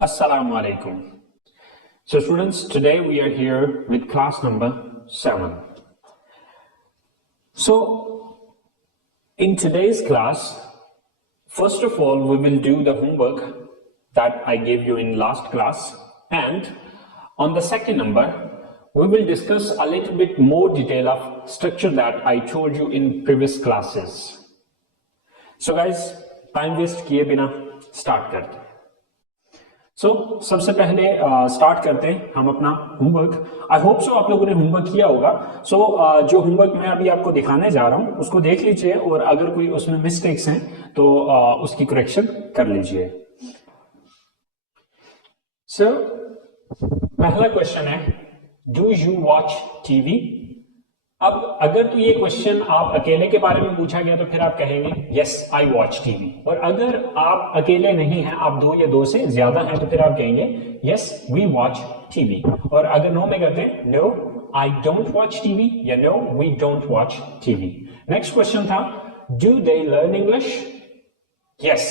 Assalamu alaikum. So students, today we are here with class number 7. So in today's class, first of all, we will do the homework that I gave you in last class, and on the second number, we will discuss a little bit more detail of structure that I told you in previous classes. So guys, time waste किए बिना start करते हैं. सबसे पहले start करते हैं हम अपना होमवर्क. आई होप सो आप लोगों ने होमवर्क किया होगा. जो होमवर्क मैं अभी आपको दिखाने जा रहा हूं उसको देख लीजिए, और अगर कोई उसमें मिस्टेक्स हैं तो उसकी करेक्शन कर लीजिए. पहला क्वेश्चन है, डू यू वॉच टीवी? अब अगर तो ये क्वेश्चन आप अकेले के बारे में पूछा गया तो फिर आप कहेंगे यस आई वॉच टीवी, और अगर आप अकेले नहीं हैं, आप दो या दो से ज्यादा हैं, तो फिर आप कहेंगे यस वी वॉच टीवी. और अगर नो में करते हैं no I don't watch TV या no we don't watch TV. Next question था, do they learn English? Yes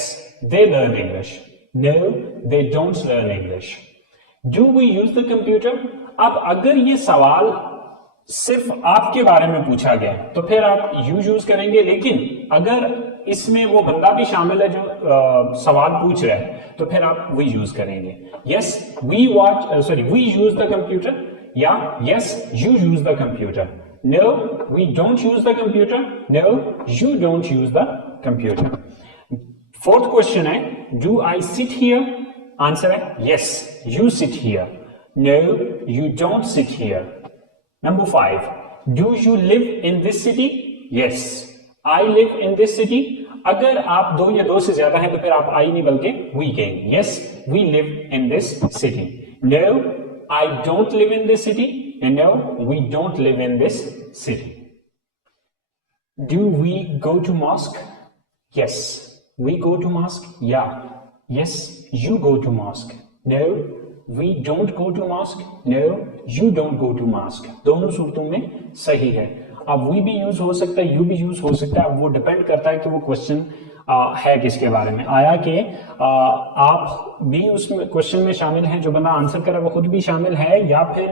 they learn English. No they don't learn English. Do we use the computer? अब अगर ये सवाल सिर्फ आपके बारे में पूछा गया तो फिर आप यूज करेंगे, लेकिन अगर इसमें वो बंदा भी शामिल है जो सवाल पूछ रहा है तो फिर आप वी यूज करेंगे. Yes we use the computer या yes you use the computer. No we don't use the computer. No you don't use the computer. Fourth question है, do I sit here? Answer है yes you sit here. No you don't sit here. Number 5, do you live in this city? Yes, I live in this city. अगर आप दो या दो से ज्यादा हैं तो फिर आप I नहीं बल्कि we कहेंगे. Yes, we live in this city. No, I don't live in this city. And no, we don't live in this city. Do we go to mosque? Yes, we go to mosque. Yeah. Yes, you go to mosque. No, we don't go to mosque. No, you don't go to mosque. दोनों सूरतों में सही है. अब we भी use हो सकता है, you भी यूज हो सकता है. अब वो डिपेंड करता है कि वो क्वेश्चन है किसके बारे में. आया कि आप भी उसमें क्वेश्चन में शामिल हैं, जो बंदा आंसर कर रहा है वो खुद भी शामिल है, या फिर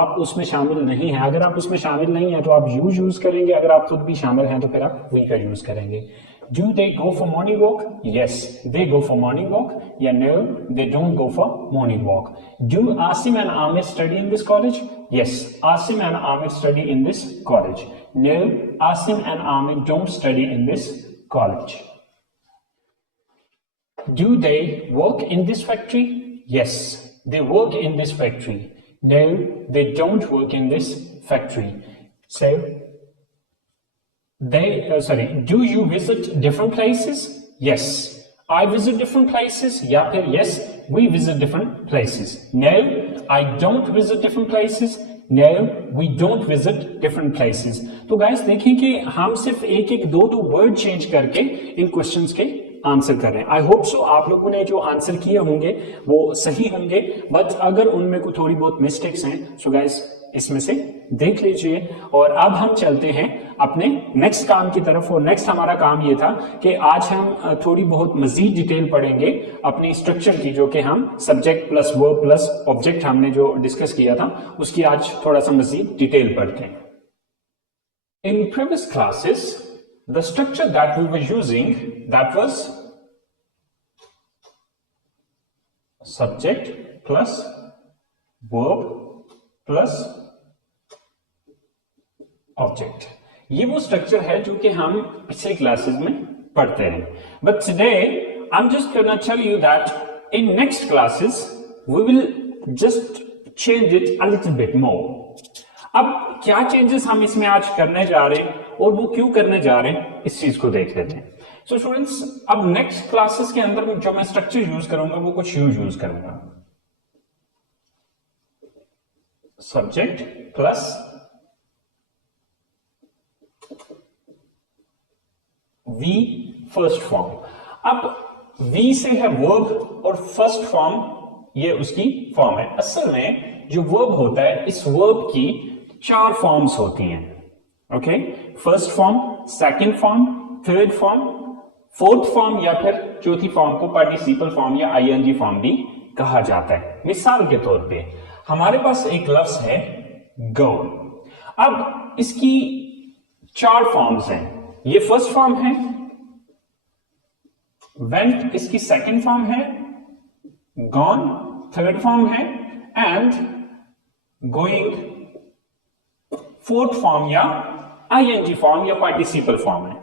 आप उसमें शामिल नहीं है. अगर आप उसमें शामिल नहीं है तो आप you यूज करेंगे. अगर आप खुद भी शामिल हैं तो फिर आप we का यूज करेंगे. Do they go for morning walk? Yes, they go for morning walk. Yeah, no, they don't go for morning walk. Do Asim and Amir study in this college? Yes, Asim and Amir study in this college. No, Asim and Amir don't study in this college. Do they work in this factory? Yes, they work in this factory. No, they don't work in this factory. So, do you visit different places? Yes, I visit different places. या फिर yes, we visit different places. No, I don't visit different places. No, we don't visit different places. तो guys देखें कि हम सिर्फ एक एक दो वर्ड चेंज करके इन क्वेश्चंस के आंसर कर रहे हैं. आई होप सो आप लोगों ने जो आंसर किए होंगे वो सही होंगे, बट अगर उनमें कोई थोड़ी बहुत मिस्टेक्स हैं सो गाइस इसमें से देख लीजिए. और अब हम चलते हैं अपने नेक्स्ट काम की तरफ. और नेक्स्ट हमारा काम ये था कि आज हम थोड़ी बहुत मजीद डिटेल पढ़ेंगे अपनी स्ट्रक्चर की, जो कि हम subject plus verb plus object हमने जो डिस्कस किया था उसकी आज थोड़ा सा मजीद डिटेल पढ़ते हैं. In previous classes the structure that we were using that was subject plus verb plus object. ये वो स्ट्रक्चर है जो कि हम पिछले क्लासेस में पढ़ते हैं. But today I am just gonna tell you that in next classes we will just change it a little bit more. अब क्या चेंजेस हम इसमें आज करने जा रहे हैं और वो क्यों करने जा रहे हैं, इस चीज को देख लेते हैं. सो स्टूडेंट्स, अब नेक्स्ट क्लासेस के अंदर जो मैं स्ट्रक्चर यूज करूंगा वो कुछ यूज करूंगा. Subject plus V first form. अब वी से है वर्ब और फर्स्ट फॉर्म ये उसकी फॉर्म है. असल में जो वर्ब होता है, इस वर्ब की 4 फॉर्म्स होती हैं. Okay, first form, second form, third form, fourth form या फिर चौथी फॉर्म को पार्टिसिपल फॉर्म या आईएनजी फॉर्म भी कहा जाता है। मिसाल के तौर पे हमारे पास एक लफ्ज है गो। अब इसकी 4 फॉर्म्स हैं। ये फर्स्ट फॉर्म है, वेंट इसकी सेकंड फॉर्म है, गॉन थर्ड फॉर्म है, एंड गोइंग फोर्थ फॉर्म या आईएनजी फॉर्म या पार्टिसिपल फॉर्म है।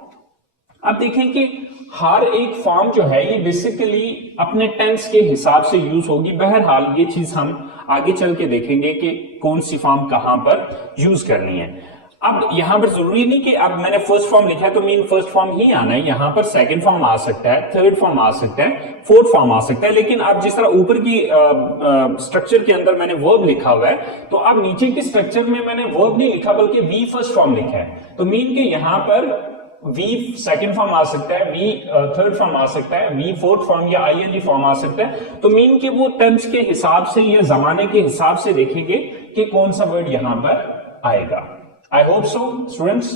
अब देखें कि हर एक फॉर्म जो है ये बेसिकली अपने टेंस के हिसाब से यूज होगी। बहरहाल ये चीज हम आगे चल के देखेंगे कि कौन सी फॉर्म कहां पर यूज करनी है। अब यहां पर जरूरी नहीं कि अब मैंने फर्स्ट फॉर्म लिखा है तो मीन फर्स्ट फॉर्म ही आना है। यहां पर सेकंड फॉर्म आ सकता है, थर्ड फॉर्म आ सकता है, फोर्थ फॉर्म आ सकता है। लेकिन अब जिस तरह ऊपर की स्ट्रक्चर के अंदर मैंने वर्ब लिखा हुआ है, तो अब नीचे की स्ट्रक्चर में मैंने वर्ब नहीं लिखा बल्कि वी फर्स्ट फॉर्म लिखा है। तो मीन के यहां पर वी सेकंड फॉर्म आ सकता है, वी थर्ड फॉर्म आ सकता है, वी फोर्थ फॉर्म या आईएनजी फॉर्म आ सकता है। तो मीन के वो टेंस के हिसाब से या जमाने के हिसाब से देखेंगे कि कौन सा वर्ड यहां पर आएगा। आई होप सो स्टूडेंट्स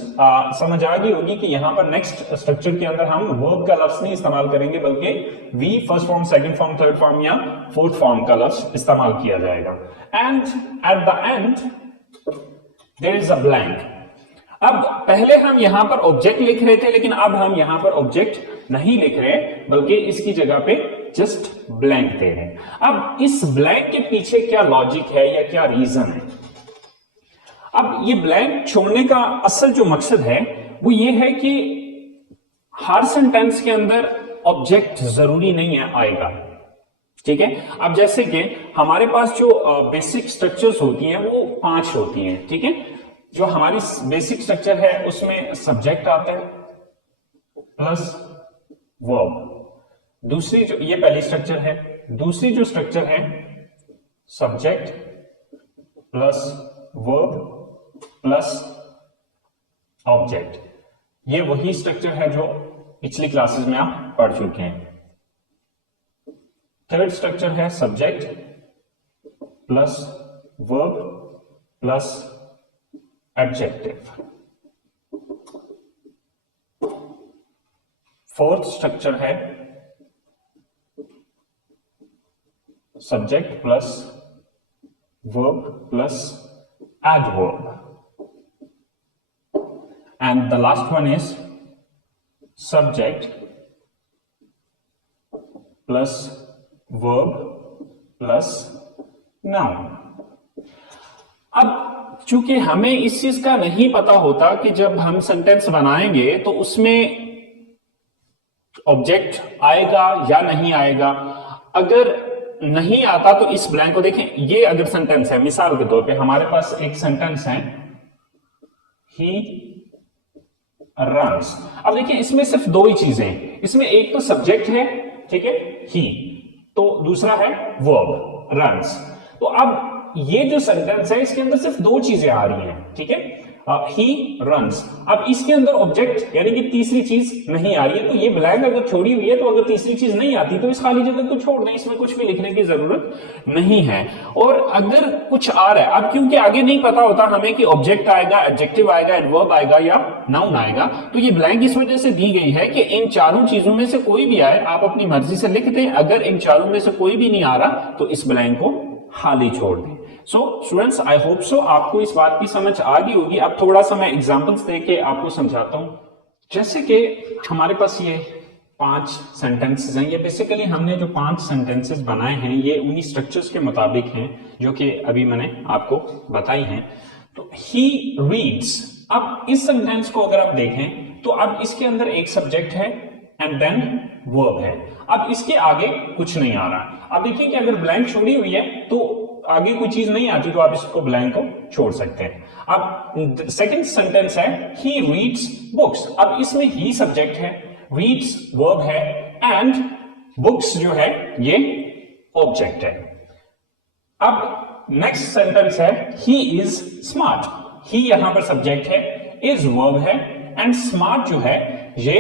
समझ आ गई होगी कि यहां पर नेक्स्ट स्ट्रक्चर के अंदर हम वर्ब का लफ्ज नहीं इस्तेमाल करेंगे बल्कि V first form, second form, third form या फोर्थ फॉर्म का लफ्ज इस्तेमाल किया जाएगा। And at the end there is a blank. अब पहले हम यहां पर ऑब्जेक्ट लिख रहे थे, लेकिन अब हम यहां पर ऑब्जेक्ट नहीं लिख रहे बल्कि इसकी जगह पे जस्ट ब्लैंक दे रहे हैं। अब इस ब्लैंक के पीछे क्या लॉजिक है या क्या रीजन है? अब ये ब्लैंक छोड़ने का असल जो मकसद है वो ये है कि हर सेंटेंस के अंदर ऑब्जेक्ट जरूरी नहीं है आएगा। ठीक है, अब जैसे कि हमारे पास जो बेसिक स्ट्रक्चर्स होती हैं वो 5 होती हैं। ठीक है, जो हमारी बेसिक स्ट्रक्चर है उसमें सब्जेक्ट आता है प्लस वर्ब। दूसरी जो ये पहली स्ट्रक्चर है, दूसरी जो स्ट्रक्चर है subject plus verb plus object. ये वही स्ट्रक्चर है जो पिछली क्लासेस में आप पढ़ चुके हैं। थर्ड स्ट्रक्चर है subject plus verb plus adjective. Fourth structure है subject plus verb plus adverb, and the last one is subject plus verb plus noun। अब चूंकि हमें इस चीज का नहीं पता होता कि जब हम सेंटेंस बनाएंगे तो उसमें ऑब्जेक्ट आएगा या नहीं आएगा। अगर नहीं आता तो इस ब्लैंक को देखें। ये अगर सेंटेंस है, मिसाल के तौर पे हमारे पास एक सेंटेंस है ही रन्स। अब देखिए इसमें सिर्फ 2 ही चीजें हैं। इसमें एक तो सब्जेक्ट है, ठीक है, ही, तो दूसरा है वर्ब रन्स। तो अब ये जो सेंटेंस है इसके अंदर सिर्फ 2 चीजें आ रही हैं। ठीक है, ही रन्स। अब इसके अंदर ऑब्जेक्ट यानी कि तीसरी चीज नहीं आ रही है। तो ये ब्लैंक अगर छोड़ी हुई है तो अगर तीसरी चीज नहीं आती तो इस खाली जगह को छोड़ दें, इसमें कुछ भी लिखने की जरूरत नहीं है। और अगर कुछ आ रहा है, अब क्योंकि आगे नहीं पता होता हमें कि ऑब्जेक्ट आएगा, एडजेक्टिव आएगा, एडवर्ब आएगा या नाउन आएगा, तो ये ब्लैंक इस वजह से दी गई है कि इन चारों चीजों में से कोई भी आए आप अपनी मर्जी से लिख दें। अगर इन चारों में से कोई भी नहीं आ रहा तो इस ब्लैंक को खाली छोड़ दें। So students I hope so आपको इस बात की समझ आ गई होगी। अब थोड़ा सा मैं एग्जांपल्स देके आपको समझाता हूं। जैसे कि हमारे पास ये 5 सेंटेंसेस हैं। ये बेसिकली हमने जो 5 सेंटेंसेस बनाए हैं ये उन्हीं स्ट्रक्चर्स के मुताबिक हैं जो कि अभी मैंने आपको बताई हैं। तो ही रीड्स, अब इस सेंटेंस को अगर आप देखें तो अब इसके अंदर एक सब्जेक्ट है एंड देन वर्ब है। अब इसके आगे कुछ नहीं आ रहा। अब देखिए कि अगर ब्लैंक छोड़ी हुई है तो आगे कोई चीज नहीं आती तो आप इसको ब्लैंक को छोड़ सकते हैं। अब सेकंड सेंटेंस है ही रीड्स बुक्स। अब इसमें ही सब्जेक्ट है, रीड्स वर्ब है एंड बुक्स जो है ये ऑब्जेक्ट है। अब नेक्स्ट सेंटेंस है ही इज स्मार्ट। ही यहां पर सब्जेक्ट है, इज वर्ब है एंड स्मार्ट जो है ये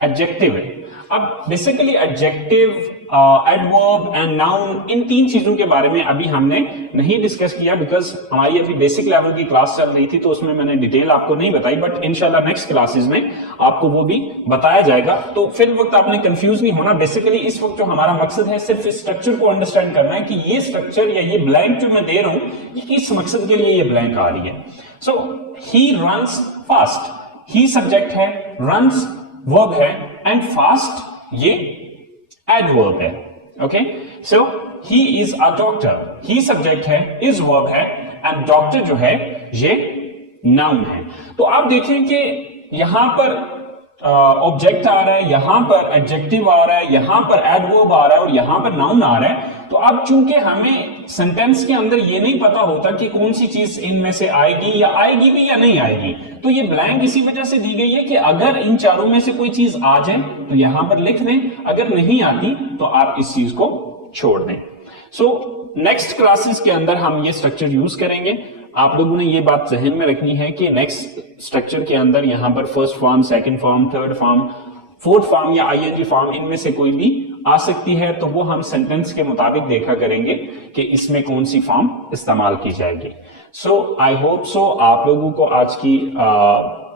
एडजेक्टिव है। अब basically adjective adverb and noun, इन 3 चीजों के बारे में अभी हमने नहीं डिस्कस किया बिकॉज हमारी अभी बेसिक लेवल की क्लास चल रही थी, तो उसमें मैंने डिटेल आपको नहीं बताई, बट इंशाल्लाह नेक्स्ट क्लासेस में आपको वो भी बताया जाएगा। तो फिर वक्त आपने कंफ्यूज नहीं होना। बेसिकली इस वक्त जो हमारा मकसद है सिर्फ इस स्ट्रक्चर को अंडरस्टैंड करना है कि ये स्ट्रक्चर या ये ब्लैंक जो मैं दे रहा हूं ये किस मकसद के लिए ये ब्लैंक आ रही है। So he runs fast, he subject है, रन्स वर्ब है एंड फास्ट ये एडवर्ब है। Okay, so he is a doctor, he subject है, इज वर्ब है एंड डॉक्टर जो है ये नाउन है। तो आप देखें कि यहां पर ऑब्जेक्ट आ रहा है, यहां पर एडजेक्टिव आ रहा है, यहां पर एडवर्ब आ रहा है और यहां पर नाउन आ रहा है। तो अब चूंकि हमें सेंटेंस के अंदर ये नहीं पता होता कि कौन सी चीज इनमें से आएगी या आएगी भी या नहीं आएगी, तो ये ब्लैंक इसी वजह से दी गई है कि अगर इन चारों में से कोई चीज आ जाए तो यहां पर लिख दें, अगर नहीं आती तो आप इस चीज को छोड़ दें। सो नेक्स्ट क्लासेस के अंदर हम ये स्ट्रक्चर यूज करेंगे। आप लोगों ने ये बात जहन में रखनी है कि नेक्स्ट स्ट्रक्चर के अंदर यहां पर first form, second form, third form, fourth form या आईएनजी फॉर्म इनमें से कोई भी आ सकती है, तो वो हम सेंटेंस के मुताबिक देखा करेंगे कि इसमें कौन सी फॉर्म इस्तेमाल की जाएगी। सो आई होप सो आप लोगों को आज की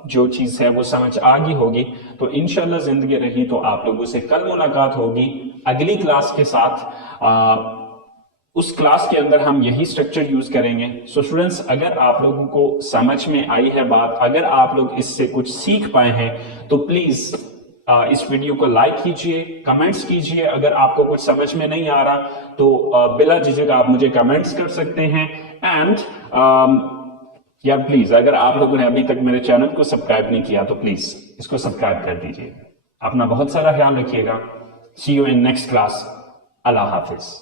जो चीज है वो समझ आ गई होगी। तो इंशाल्लाह जिंदगी रही तो आप लोगों से कल मुलाकात होगी अगली क्लास के साथ। उस क्लास के अंदर हम यही स्ट्रक्चर यूज करेंगे। सो स्टूडेंट्स, अगर आप लोगों को समझ में आई है बात, अगर आप लोग इससे कुछ सीख पाए हैं तो प्लीज इस वीडियो को लाइक कीजिए, कमेंट्स कीजिए। अगर आपको कुछ समझ में नहीं आ रहा तो बिला झिझक आप मुझे कमेंट्स कर सकते हैं। एंड यार प्लीज, अगर आप लोगों ने अभी तक मेरे चैनल को सब्सक्राइब नहीं किया तो प्लीज इसको सब्सक्राइब कर दीजिए। अपना बहुत सारा ख्याल रखिएगा। See you in next class. अल्लाह हाफिज।